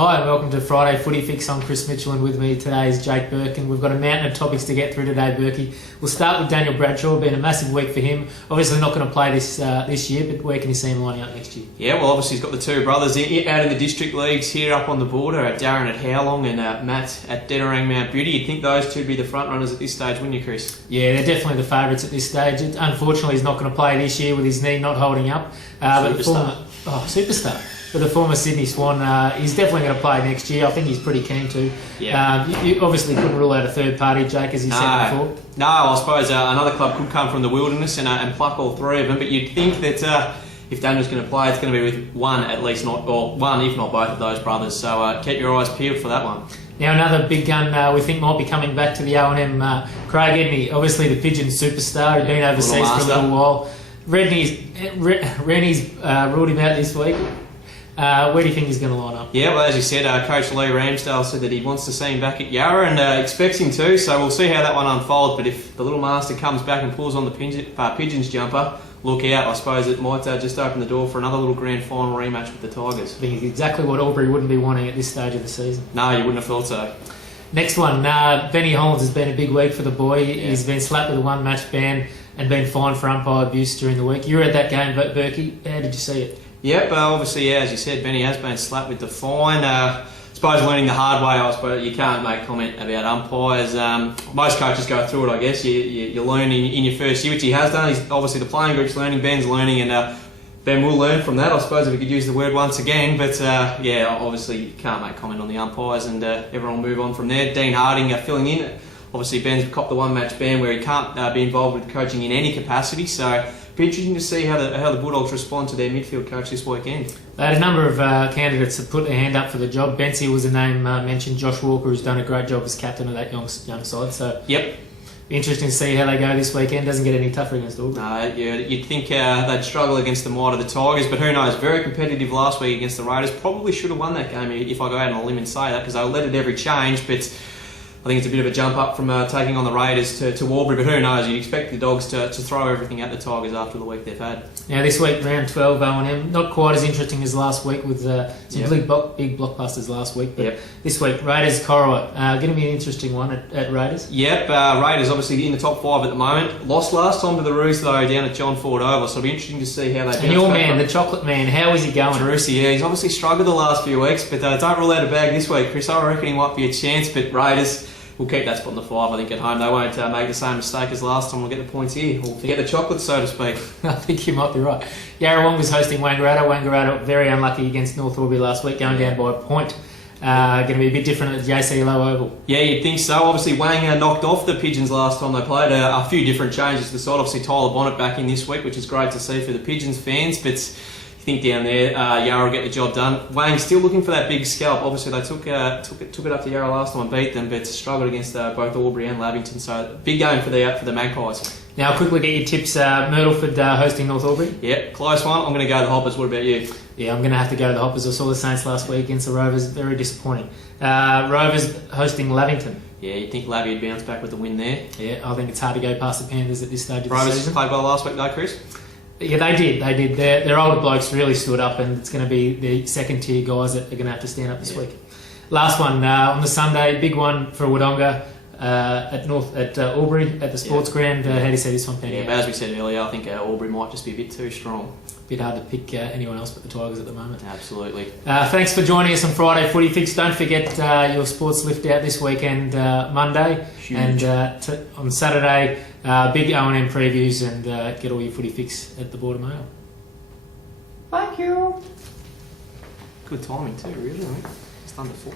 Hi and welcome to Friday Footy Fix. I'm Chris Mitchell and with me today is Jake Burke, and we've got a mountain of topics to get through today, Burkey. We'll start with Daniel Bradshaw. Been a massive week for him. Obviously not going to play this year, but where can you see him lining up next year? Yeah, well obviously he's got the two brothers out in the district leagues here up on the border, Darren at Howlong and Matt at Dedarang Mount Beauty. You'd think those two would be the front runners at this stage, wouldn't you, Chris? Yeah, they're definitely the favourites at this stage. Unfortunately he's not going to play this year with his knee not holding up. Superstar. But the former Sydney Swan, he's definitely going to play next year. I think he's pretty keen to. Yeah. You obviously couldn't rule out a third party, Jake, as you said before. No, I suppose another club could come from the wilderness and pluck all three of them. But you'd think that if Daniel's going to play, it's going to be with one at least, one if not both of those brothers. So keep your eyes peeled for that one. Now another big gun we think might be coming back to the O&M, Craig Edney, obviously the Pigeon superstar. He's been overseas for a little while. Rennie's ruled him out this week. Where do you think he's going to line up? Yeah, well, as you said, Coach Lee Ramsdale said that he wants to see him back at Yarra and expects him to, so we'll see how that one unfolds. But if the little master comes back and pulls on the Pigeons jumper, look out. I suppose it might just open the door for another little grand final rematch with the Tigers. I think it's exactly what Albury wouldn't be wanting at this stage of the season. No, you wouldn't have thought so. Next one, Benny Hollands has been a big week for the boy. Yeah. He's been slapped with a one-match ban and been fined for umpire abuse during the week. You were at that game, Berkey. How did you see it? Yep, obviously, yeah, as you said, Benny has been slapped with the fine. I suppose learning the hard way, I suppose you can't make comment about umpires. Most coaches go through it, I guess. You learn in your first year, which he has done. He's obviously the playing group's learning, Ben's learning, and Ben will learn from that, I suppose, if we could use the word once again. But yeah, obviously you can't make comment on the umpires, and everyone will move on from there. Dean Harding filling in. Obviously, Ben's copped the one-match ban where he can't be involved with coaching in any capacity, so be interesting to see how the Bulldogs respond to their midfield coach this weekend. They had a number of candidates that put their hand up for the job. Bensi was a name mentioned. Josh Walker, who's done a great job as captain of that young side. So yep, interesting to see how they go this weekend. Doesn't get any tougher against Albury. No, you'd think they'd struggle against the might of the Tigers, but who knows? Very competitive last week against the Raiders. Probably should have won that game if I go out on a limb and say that, because they led at every change, but I think it's a bit of a jump up from taking on the Raiders to Albury, but who knows? You'd expect the Dogs to throw everything at the Tigers after the week they've had. Now this week, round 12 O&M, not quite as interesting as last week with some big blockbusters last week, but this week, Raiders Corowa. Going to be an interesting one at Raiders. Yep, Raiders obviously in the top 5 at the moment. Lost last time to the Roos though down at John Ford Oval, so it'll be interesting to see how they bounce. And your man, the chocolate man, how is he going? Tarusi, yeah, he's obviously struggled the last few weeks, but don't rule out a bag this week, Chris. I reckon he might be a chance, but Raiders will keep that spot in the 5, I think, at home. They won't make the same mistake as last time. We'll get the points here. We'll get the chocolate, so to speak. I think you might be right. Yarrawong was hosting Wangaratta. Wangaratta very unlucky against North Albury last week, going down by a point. Going to be a bit different at the JC Low Oval. Yeah, you'd think so. Obviously, Wang knocked off the Pigeons last time they played. A few different changes to the side. Obviously, Tyler Bonnet back in this week, which is great to see for the Pigeons fans. But I think down there, Yarra will get the job done. Wang still looking for that big scalp. Obviously, they took it up to Yarra last time and beat them, but struggled against both Albury and Lavington. So big game for the Magpies. Now, quickly get your tips. Myrtleford hosting North Albury. Yeah, close one. I'm going to go the Hoppers. What about you? Yeah, I'm going to have to go to the Hoppers. I saw the Saints last week against the Rovers. Very disappointing. Rovers hosting Lavington. Yeah, you'd think Lavy would bounce back with the win there. Yeah, I think it's hard to go past the Panthers at this stage of the Rovers season. Played well last week though, Chris. Yeah, they did. Their older blokes really stood up, and it's going to be the second tier guys that are going to have to stand up this week. Last one on the Sunday, big one for Wodonga at Albury at the sports ground. How do you see this one panning out? But as we said earlier, I think Albury might just be a bit too strong. Bit hard to pick anyone else but the Tigers at the moment. Absolutely. Thanks for joining us on Friday Footy Fix. Don't forget your sports lift out this weekend, Monday. Huge. And on Saturday, big O&M previews, and get all your footy fix at the Border Mail. Thank you. Good timing too, really. Just under 4.